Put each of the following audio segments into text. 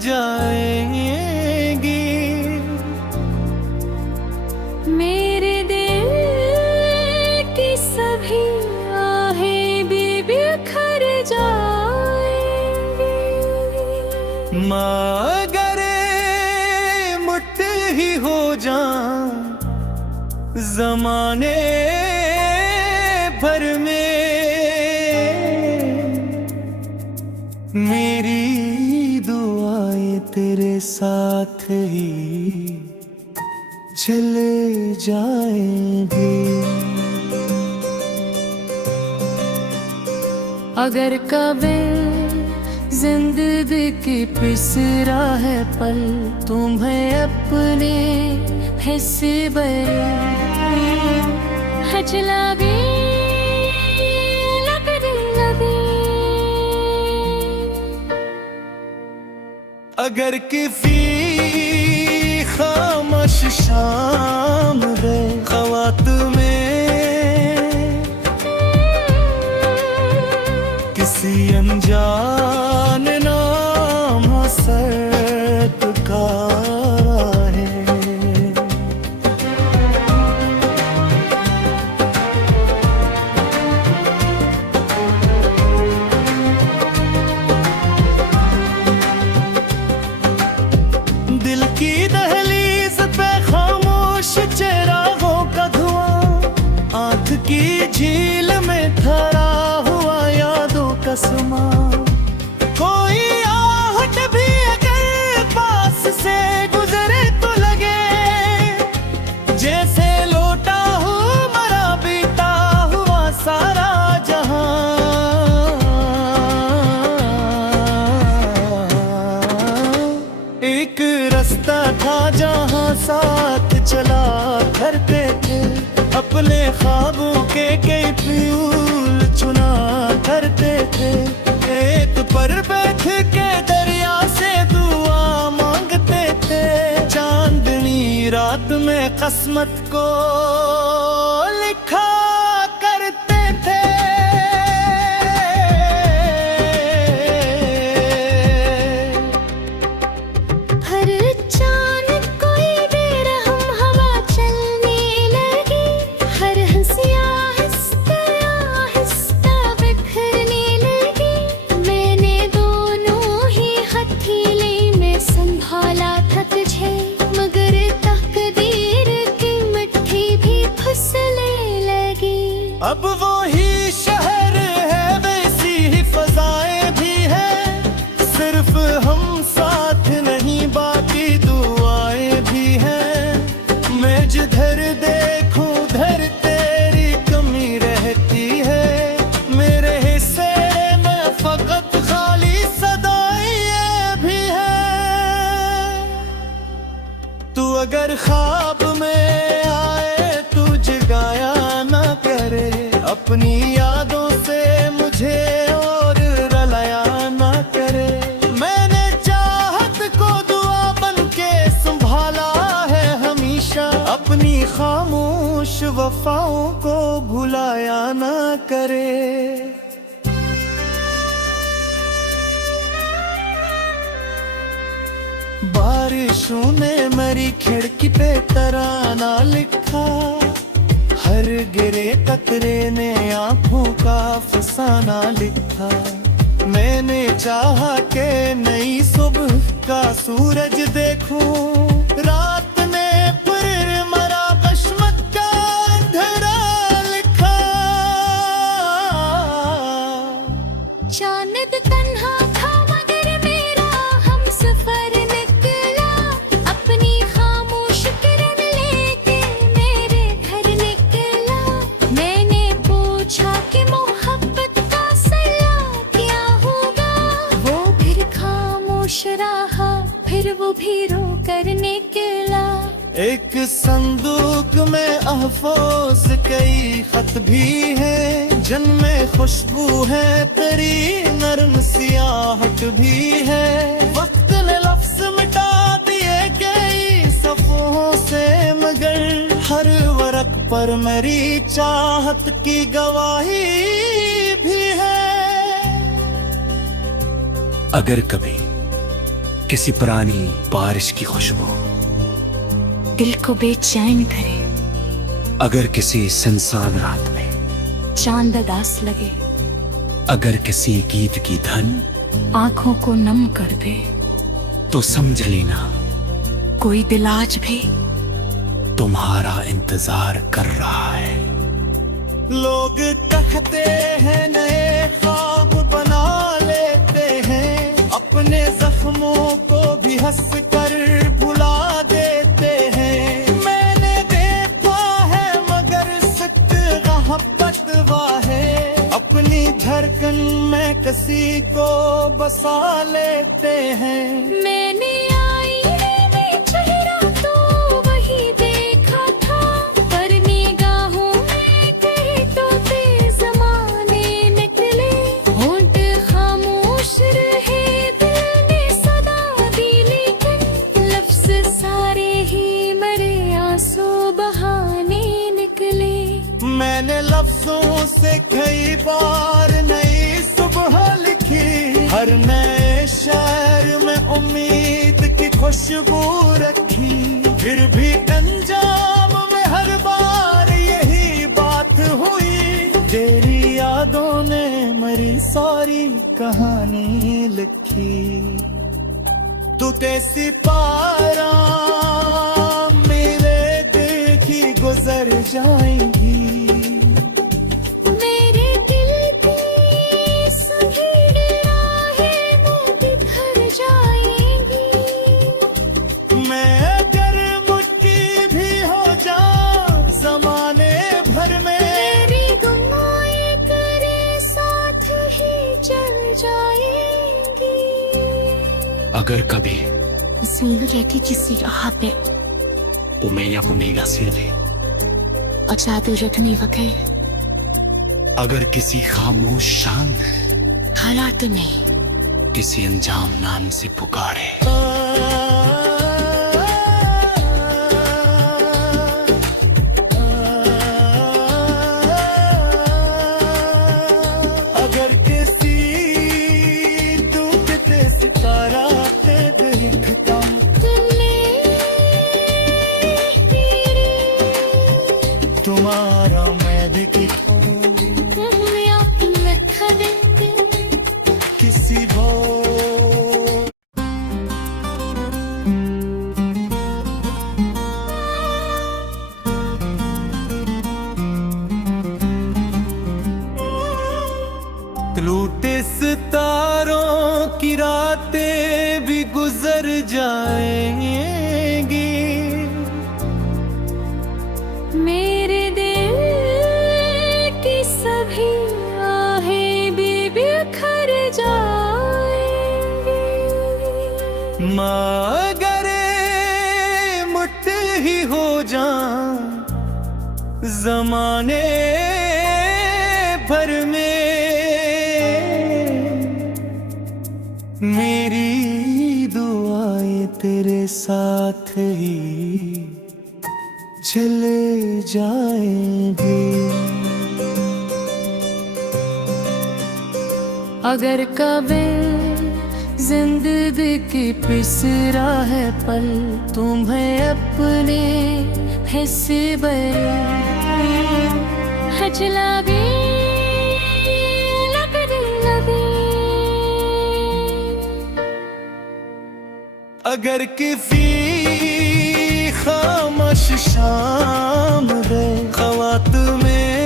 जाएंगी। मेरे दिल की सभी आहें भी बिखर जाएंगी। मगर मुट्ठ ही हो जान जमाने भर में, मेरी दुआएं तेरे साथ ही चले जाएंगी। अगर कभी जिंदगी की पिसरा है पल, तुम्हें अपने हिस्से बरे हचला गई लगे। अगर किसी खामोश शाम है ख्वात में, किसी अनजान नाम हो सर्द का है। दिल की दहलीज पे खामोश चिरागों का धुआं, आंख की झील में ठहरा हुआ यादों का समा। कोई आहट भी अगर पास से गुजरे तो लगे जैसे लौटा हूँ मरा बीता हुआ सारा जहां। एक रास्ता था जहां साथ चला करते थे, अपने ख्वाबों के कई फूल चुना करते थे। एक पर बैठ के दरिया से दुआ मांगते थे, चांदनी रात में किस्मत को लिखा करते थे। हर चांद कोई बेरहम हवा चलने लगी, हर हंसिया आहिस्ता आहिस्ता बिखरने लगी। मैंने दोनों ही हथेली में संभाला था तुझे, मगर तकदीर की मिट्टी भी फिसलने लगी। अब वो ही शहर है, वैसी ही फजाएं भी है, सिर्फ हम साथ नहीं बाकी दुआएं भी हैं। मैं जिधर देखूं उधर तेरी कमी रहती है, मेरे हिस्से में फकत खाली सदाएं भी हैं। तू अगर ख्वाब में आए तू जगाया ना करे, अपनी यादों से मुझे और रलाया ना करे। मैंने चाहत को दुआ बन के संभाला है हमेशा, अपनी खामोश वफाओं को भुलाया ना करे। बारिशों ने मेरी खिड़की पे तराना लिखा, हर गिरे कतरे ने आंखों का फसाना लिखा। मैंने चाहा के नई सुबह का सूरज देखूं, रात ने फिर मरा कश्मत का अंधेरा लिखा। चांद तन्हा था मगर मेरा हम सफर निकला, अपनी खामोश किरण लेके मेरे घर निकला। मैंने पूछा कि मोहब्बत का सला क्या होगा, वो फिर खामोश रहा, फिर वो भी रो कर निकला। एक संदूक में अहफोज कई खत भी है, जिनमें खुशबू है तेरी नरम सियाहट भी है। वक्त ने लफ्ज मिटा दिए कई सफ़ों से, मगर हर वरक पर मेरी चाहत की गवाही भी है। अगर कभी किसी पुरानी बारिश की खुशबू, दिल को बेचैन करे, अगर किसी सुनसान रात में चांद अदास लगे, अगर किसी गीत की धन आंखों को नम कर दे, तो समझ लेना कोई दिल आज भी तुम्हारा इंतजार कर रहा है। लोग कहते हैं नए ख्वाब बना लेते हैं, अपने जख्मों को भी हंस कर भुला देते हैं। मैंने देखा है मगर सख्त मोहब्बत वाहे, अपनी धड़कन में किसी को बसा लेते हैं। मैंने आईने में चेहरा तो वही देखा था, पर निगाहों में कहीं तो तेज ज़माने निकले। होंठ खामोश रहे, दिल ने सदा दी, लेकिन लफ्ज़ सारे ही मरे, आंसू बहाने निकले। मैंने लफ्जों से कई बार नई सुबह लिखी, हर नए शहर में उम्मीद की खुशबू रखी, फिर भी अंजाम में हर बार यही बात हुई। तेरी यादों ने मेरी सारी कहानी लिखी। तू तेसी पारा मेरे दिल की गुजर जाएंगी, मेरे दिल की संगीन राहें में बिखर जाएंगी। मैं अगर मुट्ठी भी हो जाऊं जमाने भर में, मेरी दुआएं तेरे साथ ही चल जाएंगी। अगर कभी जिंदगी रहती किसी राह पे, उमेगा सिरे, अच्छा तू रखने वक़्त अगर किसी खामोश शान हालात में किसी अंजाम नाम से पुकारे, अगर किसी डूबते सितारा पे देखता, तुम्हारा मैं दिखूं किसी वो टूटे सितारों की रातें भी गुजर जाएंगी, मेरे दिल की सभी आहें भी बिखर जाएंगी। मगर मुट्ठ ही हो जाऊं जमाने भर में, मेरी दुआएं तेरे साथ ही चले जाएंगे। अगर कभी जिंदगी पिसरा है पल, तुम्हें अपने हिस्से हजला भी लगने लगे। अगर किसी खामोश शाम है ख्वात में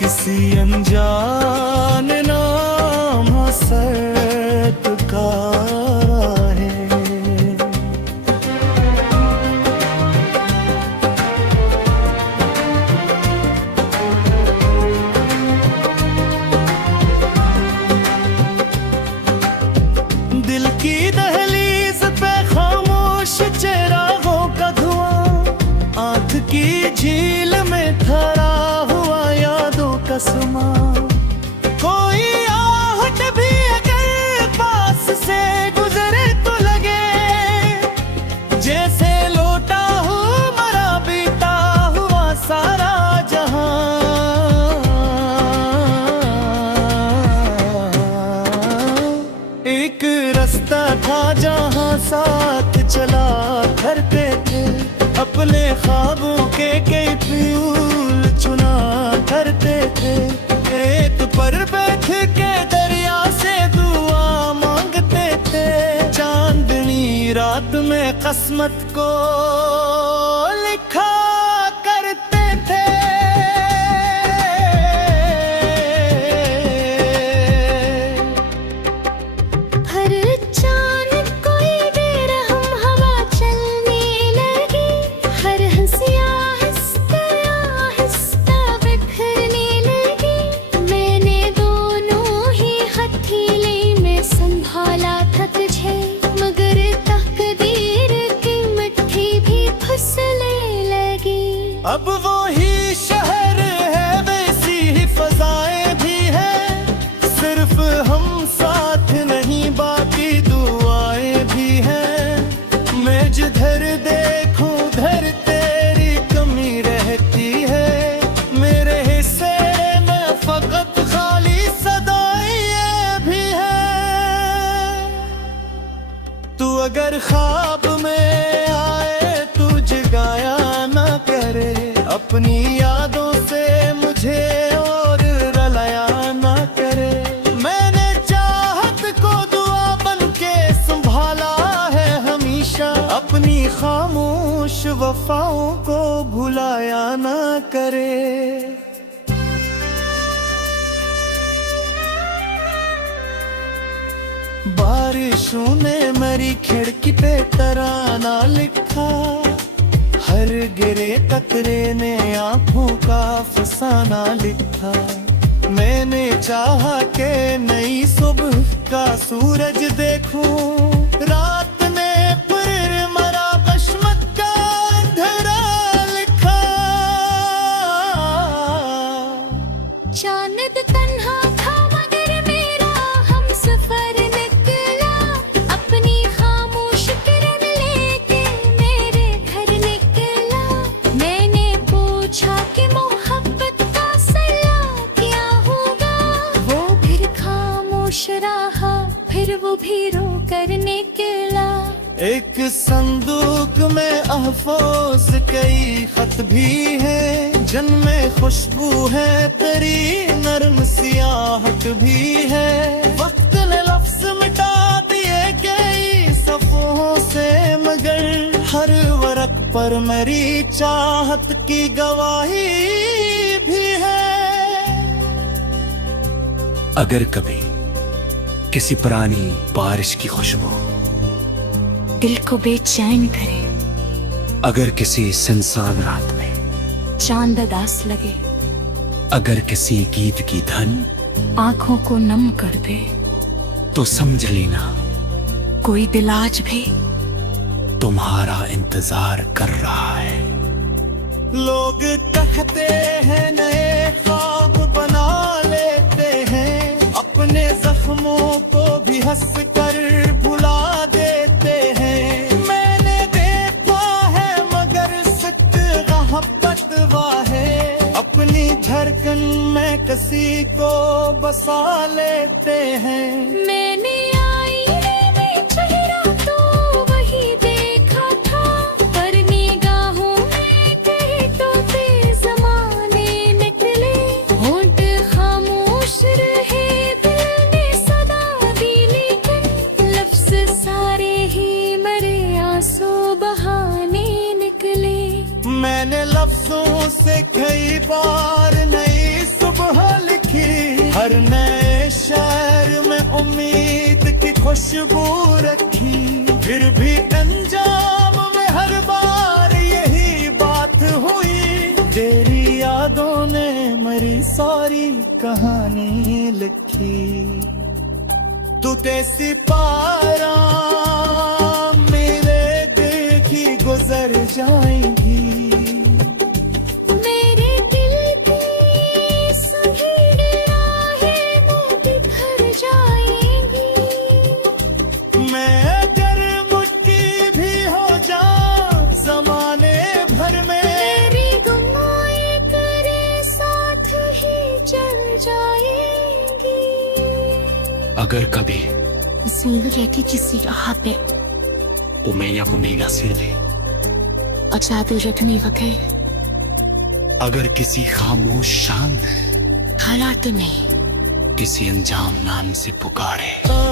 किसी अनजान नाम हसरत का है, दिल की दहलीज पे खामोश साथ चला करते थे, अपने ख्वाबों के कई फूल चुना करते थे। एक पर बैठ के दरिया से दुआ मांगते थे, चांदनी रात में किस्मत को लिखा करते थे। हर चांद कोई बेरहम हवा चलने लगी, हर हंसी आहिस्ता आहिस्ता बिखरने लगी। मैंने दोनों ही हथेली में संभाला था तुझे, मगर तकदीर की मिट्टी भी फिसलने लगी। अब वो ही शहर है, वैसी ही फजाएं भी है, सिर्फ हम साथ नहीं बाकी दुआएं भी हैं। मैं जिधर देखूं उधर तेरी कमी रहती है, मेरे हिस्से में फकत खाली सदाएं भी हैं। तू अगर ख्वाब में आए तू जगाया ना करे, अपनी यादों से मुझे और रलाया ना करे। मैंने चाहत को दुआ बन के संभाला है हमेशा, अपनी खामोश वफाओं को भुलाया ना करे। बारिशों ने मेरी खिड़की पे तराना लिखा, हर गिरे कतरे ने आंखों का फसाना लिखा। मैंने चाहा के नई सुबह का सूरज देखूं, रात ने फिर मरा बशमत का अंधेरा लिखा। चांद तन्हा था मगर मेरा हम सफर निकला, अपनी खामोश किरण लेके मेरे घर निकला। मैंने पूछा कि मोहब्बत का सला क्या होगा, वो फिर खामोश रहा, फिर वो भी रो कर निकला। एक संदूक में अहफोज कई खत भी है, जिनमें खुशबू है तेरी नरम सियाहट भी है। वक्त ने लफ्ज मिटा दिए कई सफ़ों से, मगर हर वरक पर मेरी चाहत की गवाही भी है। अगर कभी किसी पुरानी बारिश की खुशबू दिल को बेचैन करे, अगर किसी सुनसान रात में चांद उदास लगे, अगर किसी गीत की धन आंखों को नम कर दे, तो समझ लेना कोई दिल आज भी तुम्हारा इंतजार कर रहा है। लोग कहते हैं नए ख्वाब बना लेते हैं, अपने जख्मों को भी हंस कर भुला देते हैं। मैंने देखा है मगर सख्त मोहब्बत वाहे, अपनी धड़कन में किसी को बसा लेते हैं। मैंने आईने में चेहरा तो वही देखा था, पर निगाहों में तेरे तोते ज़माने निकले। होंठ खामोश रहे, दिल ने सदा दी, लेकिन लफ्ज़ सारे ही मरे, आंसू बहाने निकले। मैंने लफ्जों से कई बार नई सुबह लिखी, हर नए शहर में उम्मीद की खुशबू रखी। फिर भी अंजाम में हर बार यही बात हुई, तेरी यादों ने मेरी सारी कहानी लिखी। तू तेसी पारा मेरे दिल की गुजर जाएंगी, मेरे दिल की सुनहरी राहें वो बिखर जाएंगी। मैं अगर मुट्ठी भी हो जाऊं ज़माने भर में, मेरी दुआएं करे साथ ही चल जाएंगी। अगर कभी जिंदगी की किसी राह पे umenya kumiga siri. At sabi rikni wake अगर किसी खामोश शांत halat mein किसी अनजान नाम से पुकारे, ओ